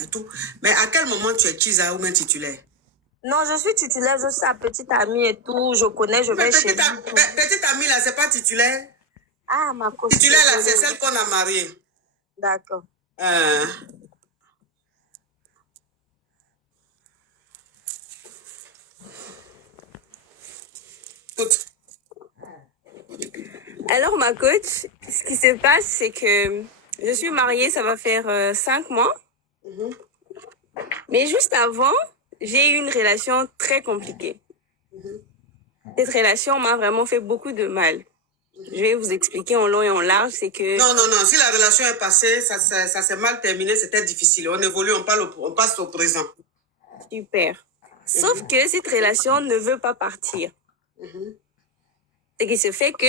et tout. Mais à quel moment tu es Chiza ou même titulaire? Non, je suis titulaire, je suis sa petite amie et tout. Je connais, je Mais vais chez lui. petite amie là, c'est pas titulaire. Ah, ma coach. Titulaire là, c'est celle qu'on a mariée. D'accord. Écoute. Alors, ma coach, ce qui se passe, c'est que je suis mariée, ça va faire 5 mois. Mais juste avant, j'ai eu une relation très compliquée. Cette relation m'a vraiment fait beaucoup de mal. Je vais vous expliquer en long et en large, c'est que... Non, non, non, si la relation est passée, ça s'est mal terminé, c'était difficile. On évolue, on passe au présent. Super. Sauf que cette relation ne veut pas partir. Ce qui se fait que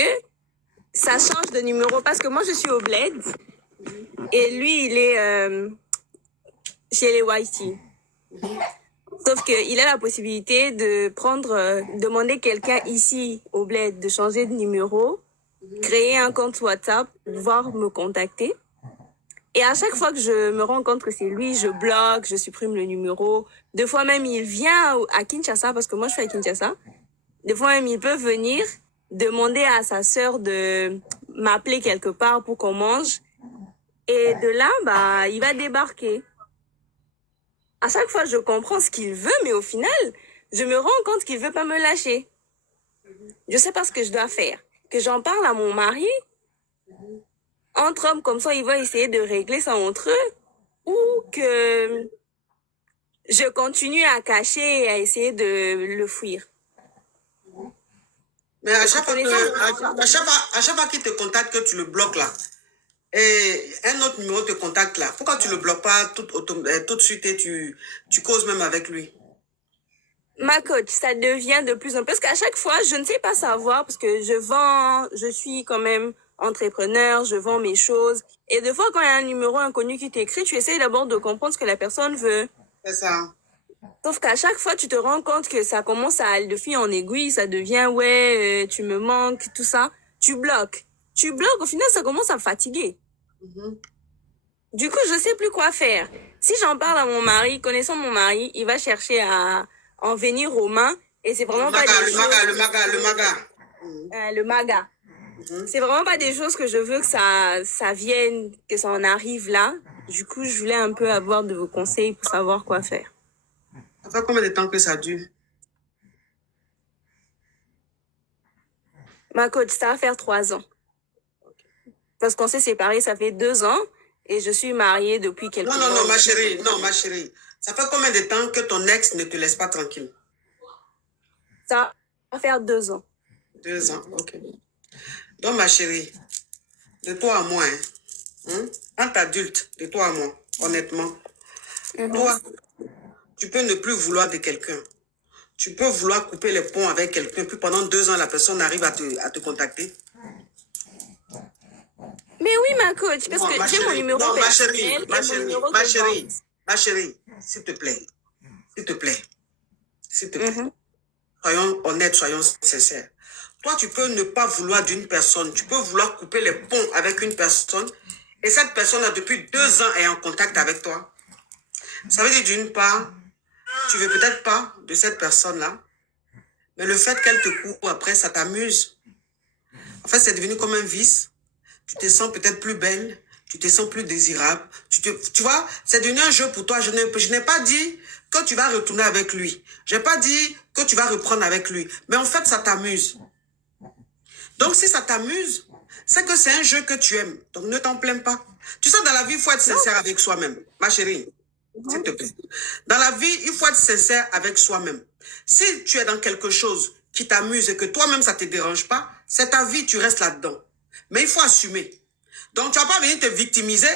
ça change de numéro parce que moi, je suis au bled et lui, il est chez les YT. Sauf qu'il a la possibilité de demander quelqu'un ici au bled de changer de numéro, créer un compte WhatsApp, pouvoir me contacter. Et à chaque fois que je me rends compte que c'est lui, je bloque, je supprime le numéro. Des fois même, il vient à Kinshasa, parce que moi, je suis à Kinshasa. Des fois même, il peut venir demander à sa sœur de m'appeler quelque part pour qu'on mange. Et de là, il va débarquer. À chaque fois, je comprends ce qu'il veut, mais au final, je me rends compte qu'il veut pas me lâcher. Je sais pas ce que je dois faire. Que j'en parle à mon mari. Entre hommes, comme ça, ils vont essayer de régler ça entre eux. Ou que je continue à cacher et à essayer de le fuir. Mais à chaque fois qu'il te contacte, que tu le bloques là, et un autre numéro te contacte là, pourquoi tu le bloques pas tout de suite et tu causes même avec lui? Ma coach, ça devient de plus en plus, parce qu'à chaque fois, je ne sais pas savoir, parce que je suis quand même entrepreneur, je vends mes choses. Et des fois, quand il y a un numéro inconnu qui t'écrit, tu essayes d'abord de comprendre ce que la personne veut. C'est ça. Sauf qu'à chaque fois, tu te rends compte que ça commence à aller de fil en aiguille, ça devient, tu me manques, tout ça. Tu bloques. Au final, ça commence à me fatiguer. Du coup, je sais plus quoi faire. Si j'en parle à mon mari, connaissant mon mari, il va chercher à en venir aux mains. Et c'est vraiment pas des choses... Le maga. C'est vraiment pas des choses que je veux que ça vienne, que ça en arrive là. Du coup, je voulais un peu avoir de vos conseils pour savoir quoi faire. Ça fait combien de temps que ça dure? Ma coach, ça va faire 3 ans. Parce qu'on s'est séparés, ça fait 2 ans. Et je suis mariée depuis quelques mois. Non, ma chérie. Non, ma chérie. Ça fait combien de temps que ton ex ne te laisse pas tranquille? Ça va faire 2 ans. 2 ans, ok. Donc, ma chérie, de toi à moi, entre adultes, de toi à moi, honnêtement, toi, tu peux ne plus vouloir de quelqu'un. Tu peux vouloir couper les ponts avec quelqu'un, puis pendant 2 ans, la personne arrive à te contacter. Mais oui, ma coach, parce que j'ai mon numéro personnel ma chérie, s'il te plaît, soyons honnêtes, soyons sincères. Toi, tu peux ne pas vouloir d'une personne, tu peux vouloir couper les ponts avec une personne, et cette personne-là, depuis 2 ans, est en contact avec toi. Ça veut dire, d'une part, tu veux peut-être pas de cette personne-là, mais le fait qu'elle te court après, ça t'amuse. En fait, c'est devenu comme un vice. Tu te sens peut-être plus belle, tu te sens plus désirable. Tu vois, c'est devenu un jeu pour toi. Je n'ai pas dit que tu vas retourner avec lui. Je n'ai pas dit que tu vas reprendre avec lui. Mais en fait, ça t'amuse. Donc, si ça t'amuse, c'est que c'est un jeu que tu aimes. Donc, ne t'en plains pas. Tu sais, dans la vie, il faut être sincère avec soi-même. Ma chérie, s'il te plaît. Dans la vie, il faut être sincère avec soi-même. Si tu es dans quelque chose qui t'amuse et que toi-même, ça ne te dérange pas, c'est ta vie, tu restes là-dedans. Mais il faut assumer. Donc, tu ne vas pas venir te victimiser,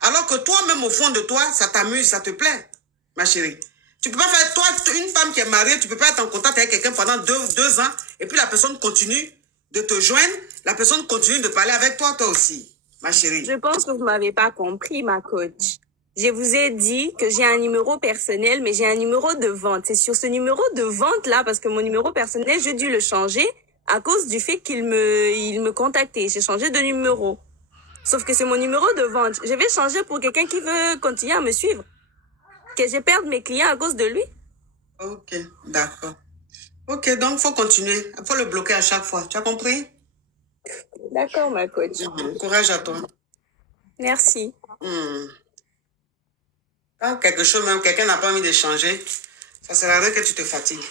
alors que toi-même, au fond de toi, ça t'amuse, ça te plaît, ma chérie. Tu ne peux pas faire, toi, une femme qui est mariée, tu ne peux pas être en contact avec quelqu'un pendant 2 ans, et puis la personne continue de te joindre, la personne continue de parler avec toi, toi aussi, ma chérie. Je pense que vous ne m'avez pas compris, ma coach. Je vous ai dit que j'ai un numéro personnel, mais j'ai un numéro de vente. C'est sur ce numéro de vente-là, parce que mon numéro personnel, j'ai dû le changer à cause du fait il me contactait. J'ai changé de numéro. Sauf que c'est mon numéro de vente. Je vais changer pour quelqu'un qui veut continuer à me suivre. que je perde mes clients à cause de lui. Ok, d'accord. Ok, donc il faut continuer. Il faut le bloquer à chaque fois. Tu as compris? D'accord, ma coach. Courage à toi. Merci. Quand quelque chose, même quelqu'un n'a pas envie d'échanger, ça sert à rien que tu te fatigues.